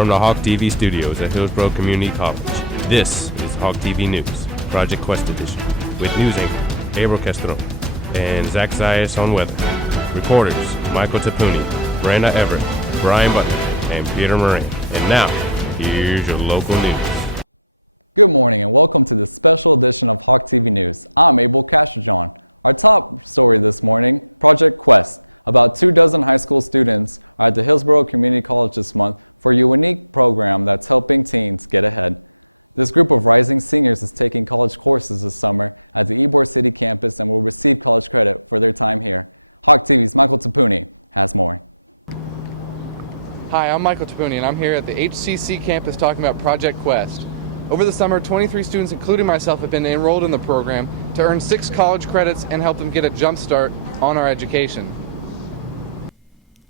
From the Hawk TV studios at Hillsborough Community College, this is Hawk TV News, Project Quest Edition, with news anchor Abel Castro and Zach Zayas on weather. Reporters Michael Tapuni, Brenda Everett, Brian Butler, and Peter Moran. And now, here's your local news. Hi, I'm Michael Tapuni, and I'm here at the HCC campus talking about Project Quest. Over the summer, 23 students, including myself, have been enrolled in the program to earn 6 college credits and help them get a jump start on our education.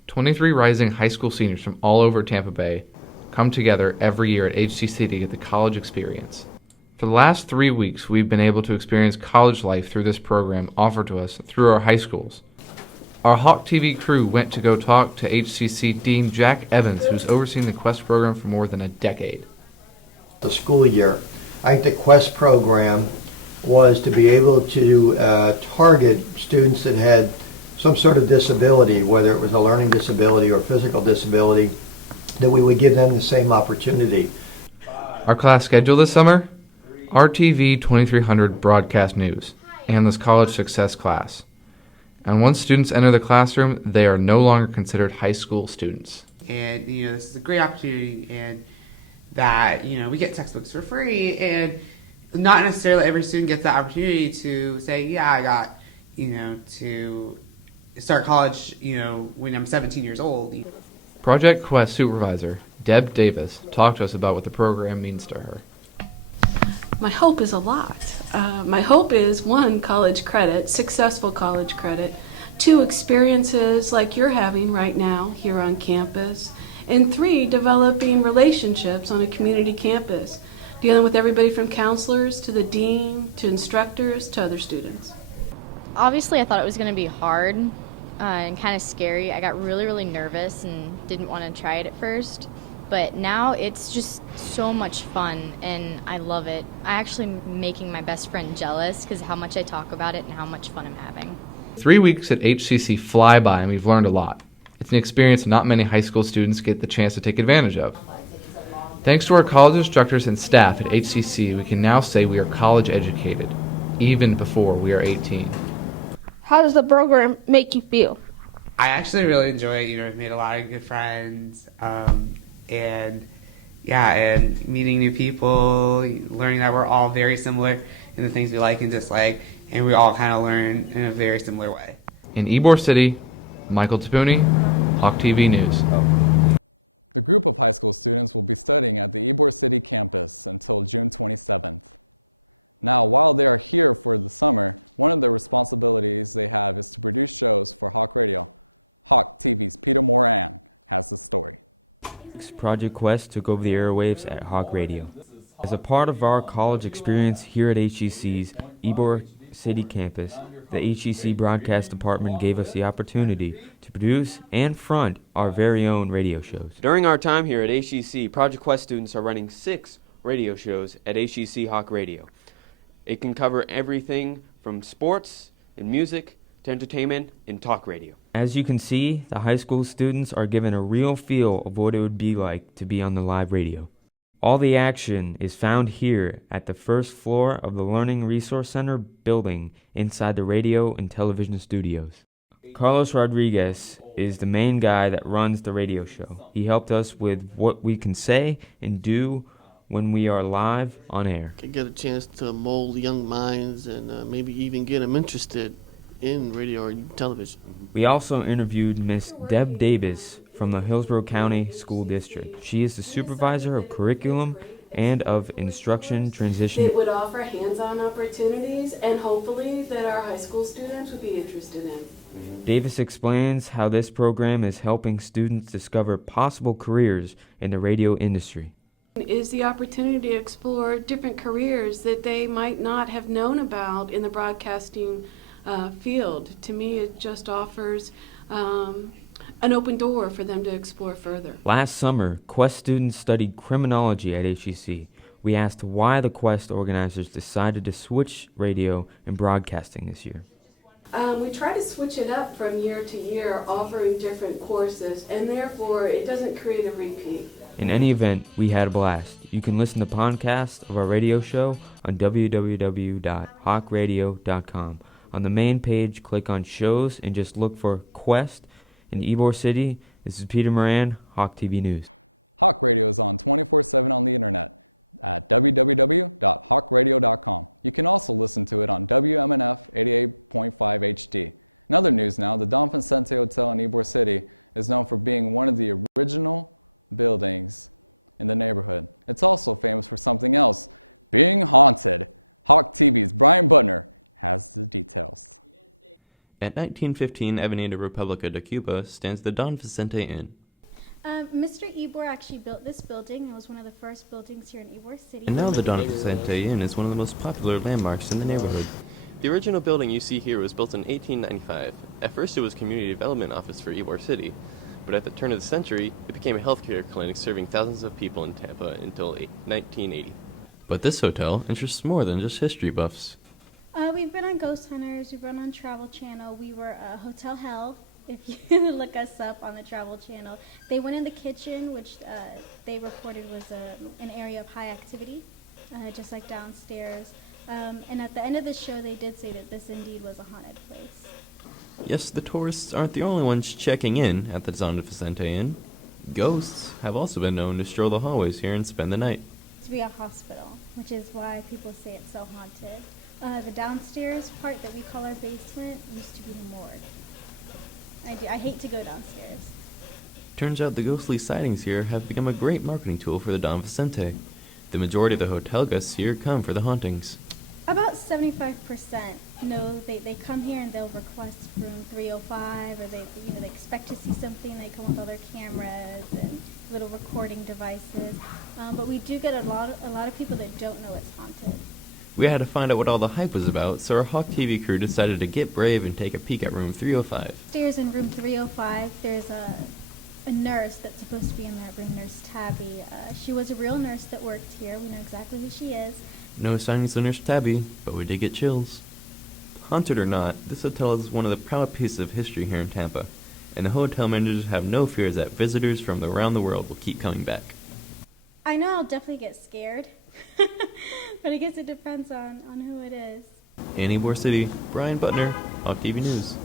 23 rising high school seniors from all over Tampa Bay come together every year at HCC to get the college experience. For the last 3 weeks, we've been able to experience college life through this program offered to us through our high schools. Our Hawk TV crew went to go talk to HCC Dean Jack Evans, who's overseen the Quest program for more than a decade. The school year, I think the Quest program was to be able to target students that had some sort of disability, whether it was a learning disability or physical disability, that we would give them the same opportunity. Our class schedule this summer? RTV 2300 Broadcast News and this College Success class. And once students enter the classroom, they are no longer considered high school students. And, this is a great opportunity, and that, we get textbooks for free, and not necessarily every student gets the opportunity to say, yeah, I got, to start college, when I'm 17 years old. Project Quest supervisor Deb Davis talked to us about what the program means to her. My hope is a lot. My hope is 1, college credit, successful college credit, 2, experiences like you're having right now here on campus, and 3, developing relationships on a community campus, dealing with everybody from counselors to the dean to instructors to other students. Obviously, I thought it was going to be hard and kind of scary. I got really, really nervous and didn't want to try it at first. But now it's just so much fun, and I love it. I actually am making my best friend jealous because how much I talk about it and how much fun I'm having. 3 weeks at HCC fly by, and we've learned a lot. It's an experience not many high school students get the chance to take advantage of. Thanks to our college instructors and staff at HCC, we can now say we are college educated, even before we are 18. How does the program make you feel? I actually really enjoy it. I've made a lot of good friends. And meeting new people, learning that we're all very similar in the things we like and dislike, and we all kind of learn in a very similar way. In Ybor City, Michael Tapuni, Hawk TV News. Project Quest took over the airwaves at Hawk Radio. As a part of our college experience here at HCC's Ybor City campus, the HCC Broadcast Department gave us the opportunity to produce and front our very own radio shows. During our time here at HCC, Project Quest students are running 6 radio shows at HCC Hawk Radio. It can cover everything from sports and music to entertainment and talk radio. As you can see, the high school students are given a real feel of what it would be like to be on the live radio. All the action is found here at the first floor of the Learning Resource Center building inside the radio and television studios. Carlos Rodriguez is the main guy that runs the radio show. He helped us with what we can say and do when we are live on air. I get a chance to mold young minds and maybe even get them interested in radio or television. We also interviewed Miss Deb Davis from the Hillsborough County School District. She is the supervisor of curriculum and of instruction transition. It would offer hands-on opportunities, and hopefully that our high school students would be interested in. Davis explains how this program is helping students discover possible careers in the radio industry. Is the opportunity to explore different careers that they might not have known about in the broadcasting field. To me, it just offers an open door for them to explore further. Last summer, Quest students studied criminology at HCC. We asked why the Quest organizers decided to switch radio and broadcasting this year. We try to switch it up from year to year, offering different courses, and therefore it doesn't create a repeat. In any event, we had a blast. You can listen to podcasts of our radio show on www.hawkradio.com. On the main page, click on shows and just look for Quest in Ybor City. This is Peter Moran, Hawk TV News. At 1915 Avenida República de Cuba stands the Don Vicente Inn. Mr. Ybor actually built this building. It was one of the first buildings here in Ybor City. And now the Don Vicente Inn is one of the most popular landmarks in the neighborhood. The original building you see here was built in 1895. At first it was a community development office for Ybor City, but at the turn of the century, it became a healthcare clinic serving thousands of people in Tampa until 1980. But this hotel interests more than just history buffs. We've been on Ghost Hunters, we've been on Travel Channel, we were Hotel Hell, if you look us up on the Travel Channel. They went in the kitchen, which they reported was an area of high activity, just like downstairs. And at the end of the show, they did say that this indeed was a haunted place. Yes, the tourists aren't the only ones checking in at the Don Vicente Inn. Ghosts have also been known to stroll the hallways here and spend the night. To be a hospital, which is why people say it's so haunted. The downstairs part that we call our basement used to be the morgue. I hate to go downstairs. Turns out the ghostly sightings here have become a great marketing tool for the Don Vicente. The majority of the hotel guests here come for the hauntings. About 75% know they come here and they'll request room 305, or they expect to see something. They come with all their cameras and little recording devices. But we do get a lot of people that don't know it's haunted. We had to find out what all the hype was about, so our Hawk TV crew decided to get brave and take a peek at room 305. Upstairs in room 305, there's a nurse that's supposed to be in that room, Nurse Tabby. She was a real nurse that worked here. We know exactly who she is. No sightings of Nurse Tabby, but we did get chills. Haunted or not, this hotel is one of the proud pieces of history here in Tampa, and the hotel managers have no fears that visitors from around the world will keep coming back. I know I'll definitely get scared, but I guess it depends on who it is. In Ybor City, Brian Butner, Hawk TV News.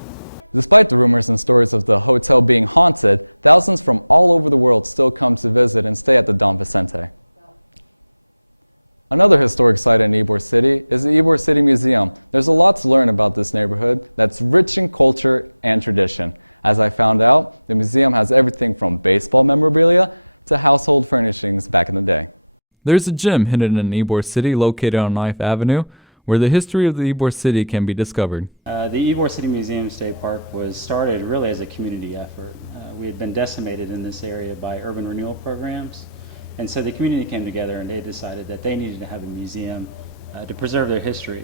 There's a gym hidden in Ybor City located on 9th Avenue where the history of the Ybor City can be discovered. The Ybor City Museum State Park was started really as a community effort. We had been decimated in this area by urban renewal programs, and so the community came together and they decided that they needed to have a museum to preserve their history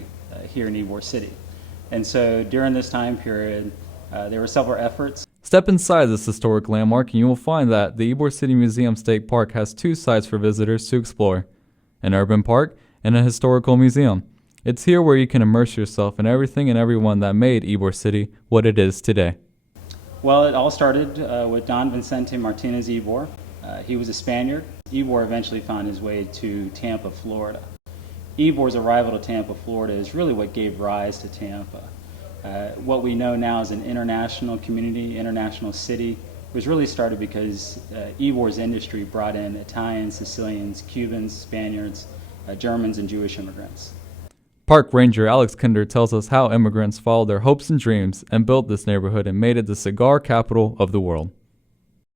here in Ybor City. And so during this time period, there were several efforts. Step inside this historic landmark and you will find that the Ybor City Museum State Park has two sites for visitors to explore, an urban park and a historical museum. It's here where you can immerse yourself in everything and everyone that made Ybor City what it is today. Well, it all started with Don Vicente Martinez Ybor. He was a Spaniard. Ybor eventually found his way to Tampa, Florida. Ybor's arrival to Tampa, Florida is really what gave rise to Tampa. What we know now as an international community, international city, was really started because Ybor's industry brought in Italians, Sicilians, Cubans, Spaniards, Germans, and Jewish immigrants. Park Ranger Alex Kinder tells us how immigrants followed their hopes and dreams and built this neighborhood and made it the cigar capital of the world.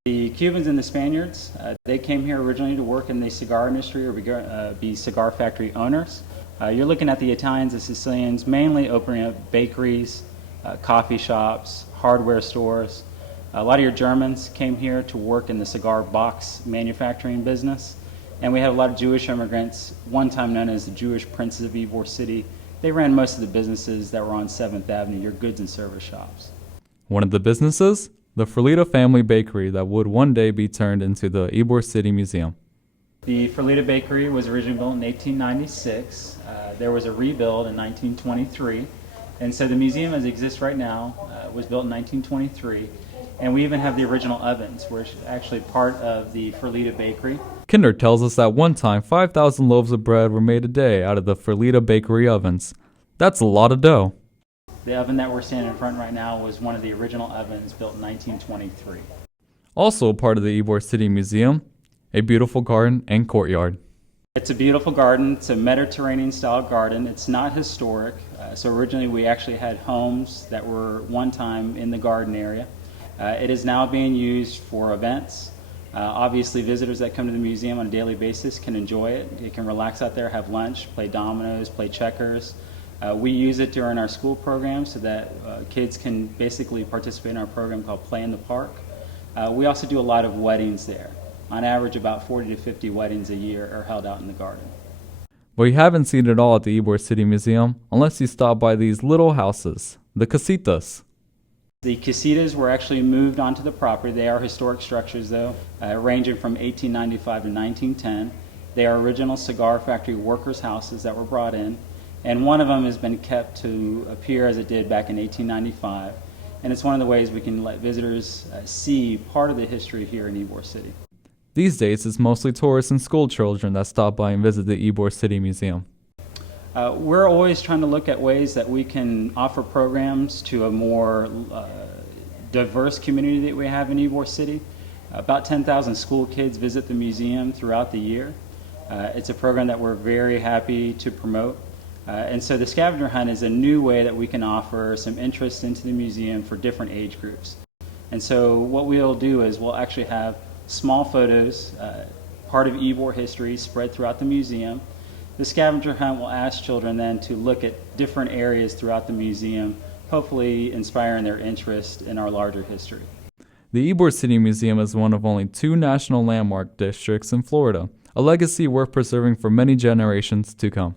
The Cubans and the Spaniards, they came here originally to work in the cigar industry or be cigar factory owners. You're looking at the Italians and Sicilians mainly opening up bakeries, coffee shops, hardware stores. A lot of your Germans came here to work in the cigar box manufacturing business. And we had a lot of Jewish immigrants, one time known as the Jewish Princes of Ybor City. They ran most of the businesses that were on 7th Avenue, your goods and service shops. One of the businesses the Ferlita family bakery that would one day be turned into the Ybor City Museum. The Ferlita Bakery was originally built in 1896. There was a rebuild in 1923. And so the museum as it exists right now was built in 1923. And we even have the original ovens, which is actually part of the Ferlita Bakery. Kinder tells us that one time 5,000 loaves of bread were made a day out of the Ferlita Bakery ovens. That's a lot of dough. The oven that we're standing in front right now was one of the original ovens built in 1923. Also part of the Ybor City Museum, a beautiful garden and courtyard. It's a beautiful garden. It's a Mediterranean-style garden. It's not historic. So originally we actually had homes that were one time in the garden area. It is now being used for events. Obviously, visitors that come to the museum on a daily basis can enjoy it. They can relax out there, have lunch, play dominoes, play checkers. We use it during our school program so that kids can basically participate in our program called Play in the Park. We also do a lot of weddings there. On average, about 40 to 50 weddings a year are held out in the garden. But you haven't seen it all at the Ybor City Museum unless you stop by these little houses, the casitas. The casitas were actually moved onto the property. They are historic structures, though, ranging from 1895 to 1910. They are original cigar factory workers' houses that were brought in, and one of them has been kept to appear as it did back in 1895. And it's one of the ways we can let visitors see part of the history here in Ybor City. These days, it's mostly tourists and school children that stop by and visit the Ybor City Museum. We're always trying to look at ways that we can offer programs to a more diverse community that we have in Ybor City. About 10,000 school kids visit the museum throughout the year. It's a program that we're very happy to promote. And so the scavenger hunt is a new way that we can offer some interest into the museum for different age groups. And so what we'll do is we'll actually have small photos, part of Ybor history spread throughout the museum. The scavenger hunt will ask children then to look at different areas throughout the museum, hopefully inspiring their interest in our larger history. The Ybor City Museum is one of only 2 national landmark districts in Florida, a legacy worth preserving for many generations to come.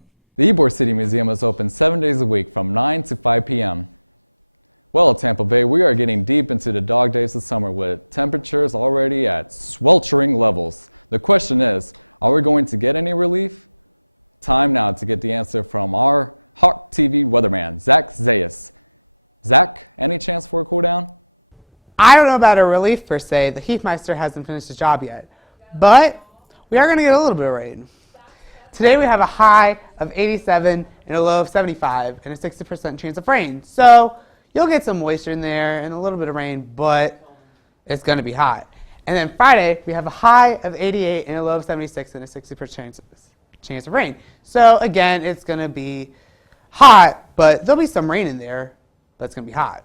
I don't know about a relief per se. The Heathmeister hasn't finished his job yet. But we are going to get a little bit of rain. Today we have a high of 87 and a low of 75 and a 60% chance of rain. So you'll get some moisture in there and a little bit of rain, but it's going to be hot. And then Friday we have a high of 88 and a low of 76 and a 60% chance of rain. So again, it's going to be hot, but there'll be some rain in there, but it's going to be hot.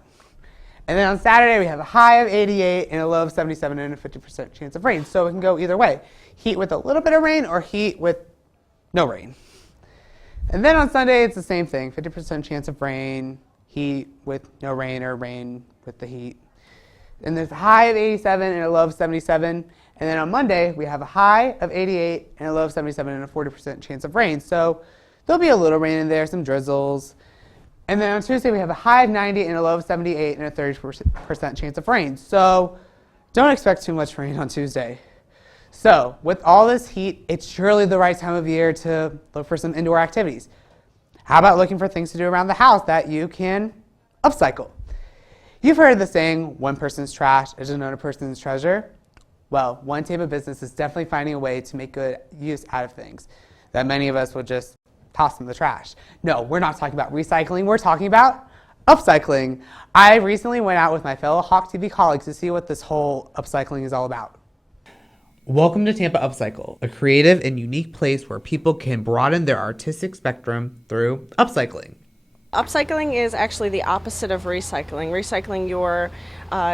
And then on Saturday, we have a high of 88 and a low of 77 and a 50% chance of rain. So it can go either way. Heat with a little bit of rain or heat with no rain. And then on Sunday, it's the same thing. 50% chance of rain, heat with no rain or rain with the heat. And there's a high of 87 and a low of 77. And then on Monday, we have a high of 88 and a low of 77 and a 40% chance of rain. So there'll be a little rain in there, some drizzles. And then on Tuesday, we have a high of 90 and a low of 78 and a 30% chance of rain. So don't expect too much rain on Tuesday. So with all this heat, it's surely the right time of year to look for some indoor activities. How about looking for things to do around the house that you can upcycle? You've heard the saying, one person's trash is another person's treasure. Well, one type of business is definitely finding a way to make good use out of things that many of us will just toss in the trash. No, we're not talking about recycling. We're talking about upcycling. I recently went out with my fellow Hawk TV colleagues to see what this whole upcycling is all about. Welcome to Tampa Upcycle, a creative and unique place where people can broaden their artistic spectrum through upcycling. Upcycling is actually the opposite of recycling. Recycling, you're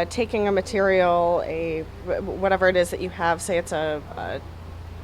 taking a material, whatever it is that you have, say it's a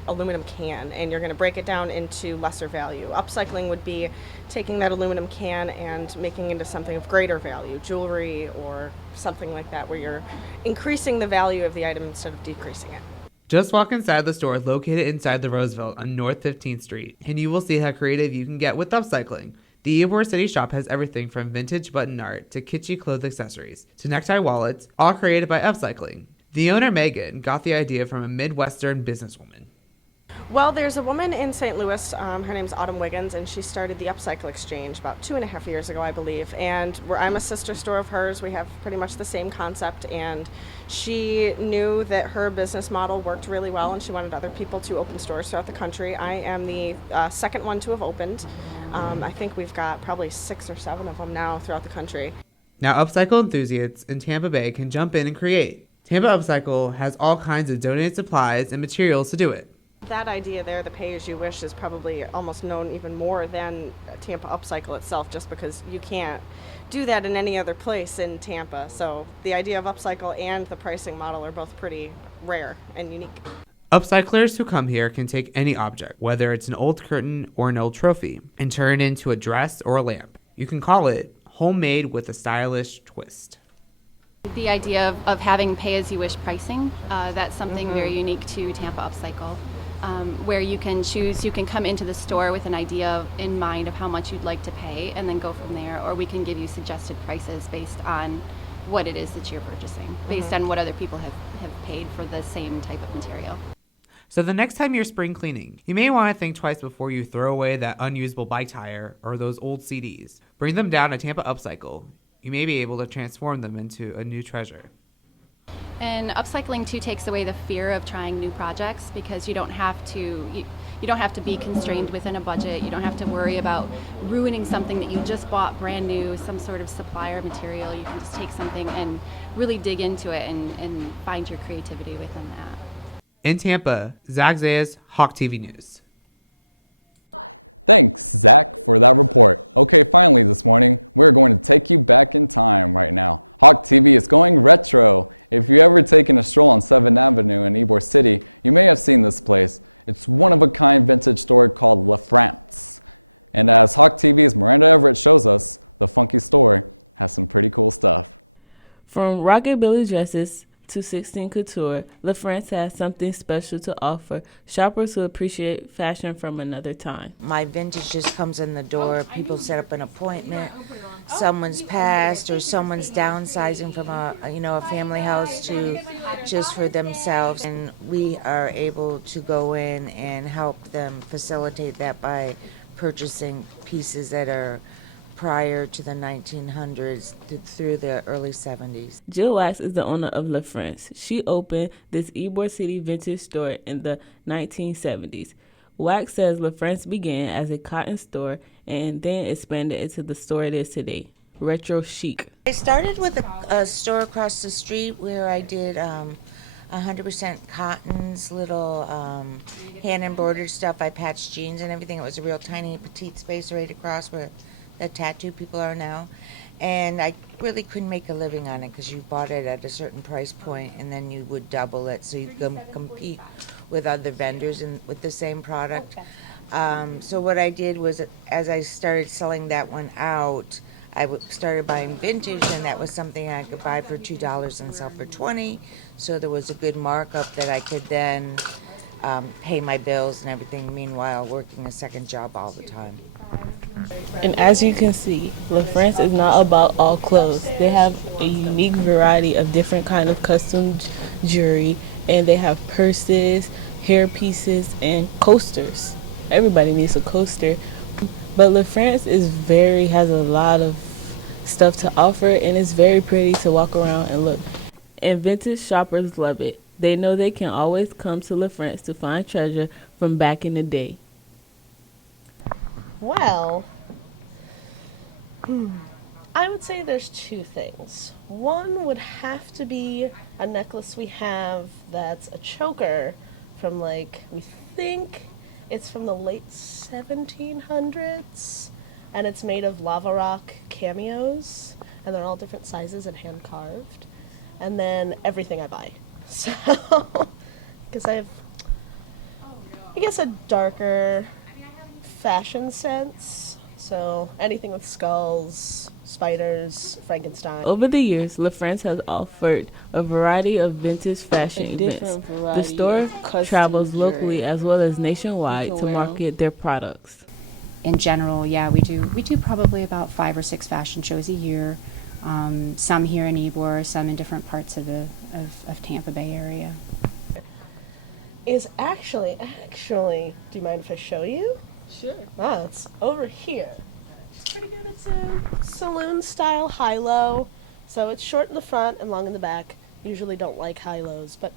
aluminum can, and you're going to break it down into lesser value. Upcycling would be taking that aluminum can and making it into something of greater value, jewelry or something like that, where you're increasing the value of the item instead of decreasing it. Just walk inside the store located inside the Roosevelt on North 15th Street, and you will see how creative you can get with upcycling. The Ybor City shop has everything from vintage button art to kitschy clothes accessories to necktie wallets, all created by upcycling. The owner, Megan, got the idea from a Midwestern businesswoman. Well, there's a woman in St. Louis, her name's Autumn Wiggins, and she started the Upcycle Exchange about 2.5 years ago, I believe. And I'm a sister store of hers. We have pretty much the same concept, and she knew that her business model worked really well, and she wanted other people to open stores throughout the country. I am the second one to have opened. I think we've got probably 6 or 7 of them now throughout the country. Now, upcycle enthusiasts in Tampa Bay can jump in and create. Tampa Upcycle has all kinds of donated supplies and materials to do it. That idea there, the pay-as-you-wish, is probably almost known even more than Tampa Upcycle itself, just because you can't do that in any other place in Tampa. So the idea of upcycle and the pricing model are both pretty rare and unique. Upcyclers who come here can take any object, whether it's an old curtain or an old trophy, and turn it into a dress or a lamp. You can call it homemade with a stylish twist. The idea of having pay-as-you-wish pricing, that's something very unique to Tampa Upcycle. Where you can choose, you can come into the store with an idea in mind of how much you'd like to pay and then go from there, or we can give you suggested prices based on what it is that you're purchasing, based on what other people have paid for the same type of material. So the next time you're spring cleaning, you may want to think twice before you throw away that unusable bike tire or those old CDs. Bring them down to Tampa Upcycle. You may be able to transform them into a new treasure. And upcycling too takes away the fear of trying new projects, because you don't have to you don't have to be constrained within a budget. You don't have to worry about ruining something that you just bought brand new, some sort of supplier material. You can just take something and really dig into it and find your creativity within that. In Tampa, Zach Zayas, Hawk TV News. From rockabilly dresses to 16 couture, La France has something special to offer shoppers who appreciate fashion from another time. My vintage just comes in the door. People set up an appointment. Someone's passed or someone's downsizing from a family house to just for themselves, and we are able to go in and help them facilitate that by purchasing pieces that are prior to the 1900s through the early 70s. Jill Wax is the owner of La France. She opened this Ybor City vintage store in the 1970s. Wax says La France began as a cotton store and then expanded into the store it is today, Retro Chic. I started with a store across the street where I did 100% cottons, little hand embroidered stuff. I patched jeans and everything. It was a real tiny petite space right across where the tattoo people are now, and I really couldn't make a living on it because you bought it at a certain price point and then you would double it so you could compete with other vendors with the same product. So what I did was, as I started selling that one out, I started buying vintage, and that was something I could buy for $2 and sell for $20. So there was a good markup that I could then pay my bills and everything, meanwhile working a second job all the time. And as you can see, La France is not about all clothes. They have a unique variety of different kind of custom jewelry, and they have purses, hair pieces, and coasters. Everybody needs a coaster. But La France has a lot of stuff to offer, and it's very pretty to walk around and look. And vintage shoppers love it. They know they can always come to La France to find treasure from back in the day. Well, I would say there's two things. One would have to be a necklace we have that's a choker from, we think it's from the late 1700s, and it's made of lava rock cameos, and they're all different sizes and hand carved. And then everything I buy. So, because I have, I guess, a darker fashion sense. So anything with skulls, spiders, Frankenstein. Over the years, La France has offered a variety of vintage fashion events. The store travels locally as well as nationwide to market their products. in general, yeah, we do probably about 5 or 6 fashion shows a year. Some here in Ybor, some in different parts of the Tampa Bay area. Is actually, do you mind if I show you? Sure. Ah, it's over here. It's pretty good. It's a saloon-style high-low. So it's short in the front and long in the back. Usually don't like high-lows, but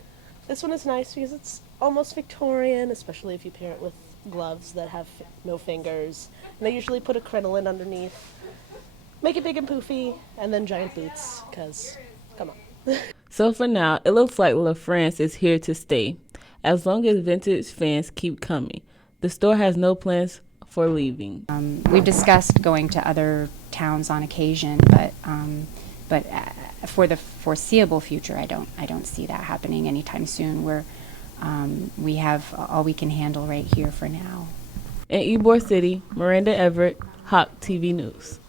this one is nice because it's almost Victorian, especially if you pair it with gloves that have no fingers. And they usually put a crinoline underneath. Make it big and poofy, and then giant boots, because, come on. So for now, it looks like La France is here to stay. As long as vintage fans keep coming, the store has no plans for leaving. We've discussed going to other towns on occasion, but for the foreseeable future, I don't see that happening anytime soon. We have all we can handle right here for now. In Ybor City, Miranda Everett, Hawk TV News.